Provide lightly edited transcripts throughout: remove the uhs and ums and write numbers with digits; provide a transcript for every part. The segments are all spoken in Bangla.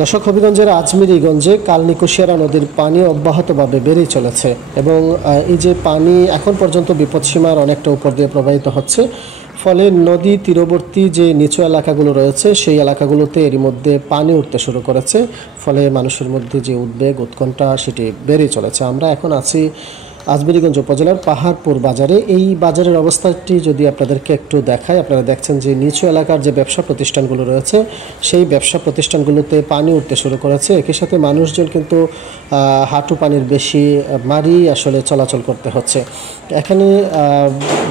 দর্শক, হবিগঞ্জের আজমিরীগঞ্জে কালনী কুশিয়ারা নদীর পানি অব্যাহতভাবে বেড়েই চলেছে এবং এই যে পানি এখন পর্যন্ত বিপদসীমার অনেকটা উপর দিয়ে প্রবাহিত হচ্ছে, ফলে নদী তীরবর্তী যে নিচু এলাকাগুলো রয়েছে সেই এলাকাগুলোতে এরই মধ্যে পানি উঠতে শুরু করেছে। ফলে মানুষের মধ্যে যে উদ্বেগ উৎকণ্ঠা সেটি বেড়েই চলেছে। আমরা এখন আছি আজমিরীগঞ্জ উপজেলার পাহাড়পুর বাজারে। এই বাজারের অবস্থাটি যদি আপনাদেরকে একটু দেখায়, আপনারা দেখছেন যে নিচু এলাকার যে ব্যবসা প্রতিষ্ঠানগুলো রয়েছে সেই ব্যবসা প্রতিষ্ঠানগুলোতে পানি উঠতে শুরু করেছে। একই সাথে মানুষজন কিন্তু হাঁটু পানির বেশি মারি আসলে চলাচল করতে হচ্ছে। এখানে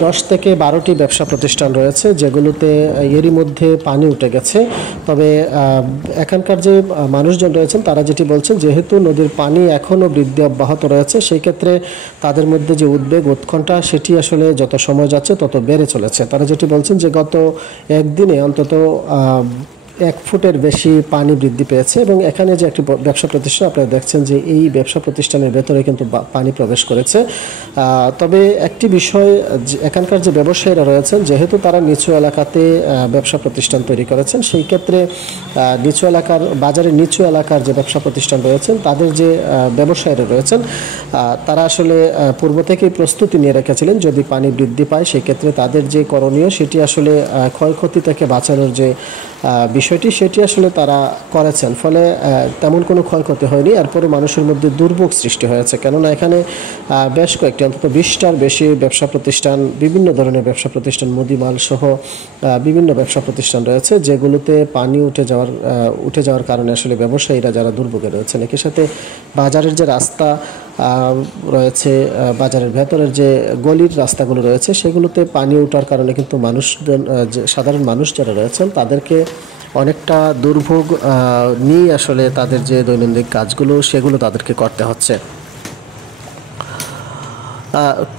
10 থেকে 12টি ব্যবসা প্রতিষ্ঠান রয়েছে যেগুলোতে এরই মধ্যে পানি উঠে গেছে। তবে এখানকার যে মানুষজন রয়েছেন তারা যেটি বলছেন, যেহেতু নদীর পানি এখনও বৃদ্ধি অব্যাহত রয়েছে সেই ক্ষেত্রে তাদের মধ্যে যে উদ্বেগ উৎকণ্ঠা সেটি আসলে যত সময় যাচ্ছে তত বেড়ে চলেছে। তারা যেটি বলছেন যে গত একদিনে অন্তত 1 ফুটের বেশি পানি বৃদ্ধি পেয়েছে এবং এখানে যে একটি ব্যবসা প্রতিষ্ঠান আপনারা দেখছেন যে এই ব্যবসা প্রতিষ্ঠানের ভেতরে কিন্তু পানি প্রবেশ করেছে। তবে একটি বিষয়, এখানকার যে ব্যবসায়ীরা রয়েছেন যেহেতু তারা নিচু এলাকাতে ব্যবসা প্রতিষ্ঠান তৈরি করেছেন, সেই ক্ষেত্রে নিচু এলাকার বাজারের নিচু এলাকার যে ব্যবসা প্রতিষ্ঠান রয়েছেন তাদের যে ব্যবসায়ীরা রয়েছেন তারা আসলে পূর্ব থেকেই প্রস্তুতি নিয়ে রেখেছিলেন যদি পানি বৃদ্ধি পায় সেই ক্ষেত্রে তাদের যে করণীয় সেটি আসলে ক্ষয়ক্ষতি থেকে বাঁচানোর যে বিষয়টি সেটি আসলে তারা করেছেন। ফলে তেমন কোনো ক্ষয়ক্ষতি হয়নি। এরপরে মানুষের মধ্যে দুর্ভোগ সৃষ্টি হয়েছে, কেননা এখানে বেশ কয়েকটি অন্তত 20টার বেশি ব্যবসা প্রতিষ্ঠান, বিভিন্ন ধরনের ব্যবসা প্রতিষ্ঠান, মুদিমাল সহ বিভিন্ন ব্যবসা প্রতিষ্ঠান রয়েছে যেগুলোতে পানি উঠে যাওয়ার কারণে আসলে ব্যবসায়ীরা যারা দুর্ভোগে রয়েছেন। একই সাথে বাজারের যে রাস্তা রয়েছে, বাজারের ভেতরের যে গলির রাস্তাগুলো রয়েছে সেগুলোতে পানি ওঠার কারণে কিন্তু সাধারণ মানুষ যারা রয়েছেন তাদেরকে অনেকটা দুর্ভোগ নিয়ে আসলে তাদের যে দৈনন্দিন কাজগুলো সেগুলো তাদেরকে করতে হচ্ছে।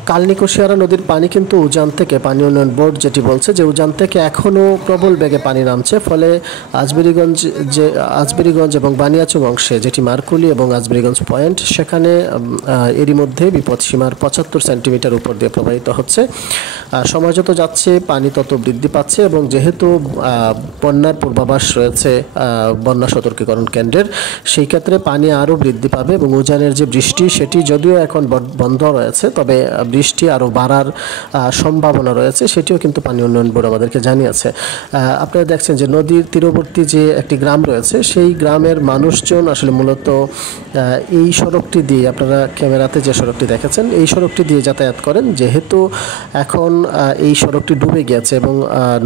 কালনী কুশিয়ারা নদীর পানি কিন্তু উজান থেকে, পানি উন্নয়ন বোর্ড যেটি বলছে যে উজান থেকে এখনও প্রবল বেগে পানি নামছে। ফলে আজমিরীগঞ্জ এবং বানিয়াচং অংশে, যেটি মারকুলি এবং আজমিরীগঞ্জ পয়েন্ট, সেখানে এরই মধ্যে বিপদসীমার 75 সেন্টিমিটার উপর দিয়ে প্রবাহিত হচ্ছে। সময় যত যাচ্ছে পানি তত বৃদ্ধি পাচ্ছে এবং যেহেতু বন্যার পূর্বাভাস রয়েছে বন্যা সতর্কীকরণ কেন্দ্রের, সেই ক্ষেত্রে পানি আরও বৃদ্ধি পাবে এবং উজানের যে বৃষ্টি সেটি যদিও এখন বন্ধ রয়েছে তবে বৃষ্টি আরও বাড়ার সম্ভাবনা রয়েছে, সেটিও কিন্তু পানি উন্নয়ন বোর্ড আমাদেরকে জানিয়েছে। আপনারা দেখছেন যে নদীর তীরবর্তী যে একটি গ্রাম রয়েছে সেই গ্রামের মানুষজন আসলে মূলত এই সড়কটি দিয়ে, আপনারা ক্যামেরাতে যে সড়কটি দেখেছেন এই সড়কটি দিয়ে যাতায়াত করেন। যেহেতু এখন এই সড়কটি ডুবে গিয়েছে এবং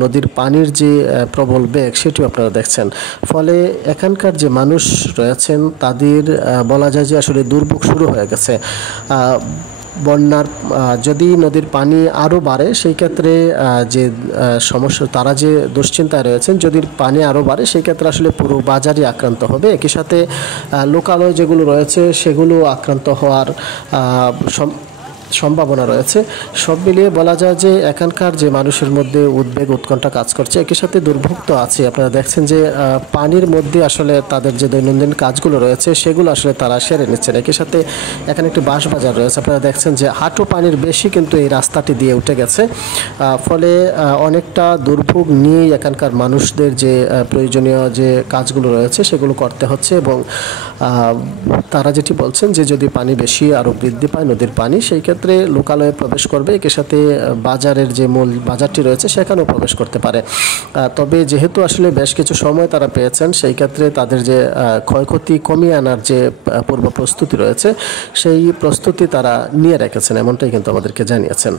নদীর পানির যে প্রবল বেগ সেটিও আপনারা দেখছেন, ফলে এখানকার যে মানুষ রয়েছেন তাদের বলা যায় যে আসলে দুর্ভোগ শুরু হয়ে গেছে। বন্যার যদি নদীর পানি আরও বাড়ে সেই ক্ষেত্রে যে সমস্যা, তারা যে দুশ্চিন্তায় রয়েছেন, যদি পানি আরও বাড়ে সেই ক্ষেত্রে আসলে পুরো বাজারই আক্রান্ত হবে। একই সাথে লোকালয় যেগুলো রয়েছে সেগুলো আক্রান্ত হওয়ার সম্ভাবনা রয়েছে। সব মিলিয়ে বলা যায় যে এখানকার যে মানুষের মধ্যে উদ্বেগ উৎকণ্ঠা কাজ করছে, একই সাথে দুর্ভোগ তো আছে। আপনারা দেখছেন যে পানির মধ্যে আসলে তাদের যে দৈনন্দিন কাজগুলো রয়েছে সেগুলো আসলে তারা সেরে নিচ্ছেন। একই সাথে এখানে একটি বাঁশ বাজার রয়েছে, আপনারা দেখছেন যে হাঁটু পানির বেশি কিন্তু এই রাস্তাটি দিয়ে উঠে গেছে। ফলে অনেকটা দুর্ভোগ নিয়েই এখানকার মানুষদের যে প্রয়োজনীয় যে কাজগুলো রয়েছে সেগুলো করতে হচ্ছে এবং তারা যেটি বলছেন যে যদি পানি বেশি আরও বৃদ্ধি পায় নদীর পানি, সেই ক্ষেত্রে লোকালয়ে প্রবেশ করবে, এর সাথে বাজারের যে মূল বাজারটি রয়েছে সেখানেও প্রবেশ করতে পারে। তবে যেহেতু আসলে বেশ কিছু সময় তারা পেয়েছেন সেই ক্ষেত্রে তাদের যে ক্ষয়ক্ষতি কমিয়ে আনার যে পূর্ব প্রস্তুতি রয়েছে সেই প্রস্তুতি তারা নিয়ে রেখেছেন, এমনটাই কিন্তু আমাদেরকে জানিয়েছেন।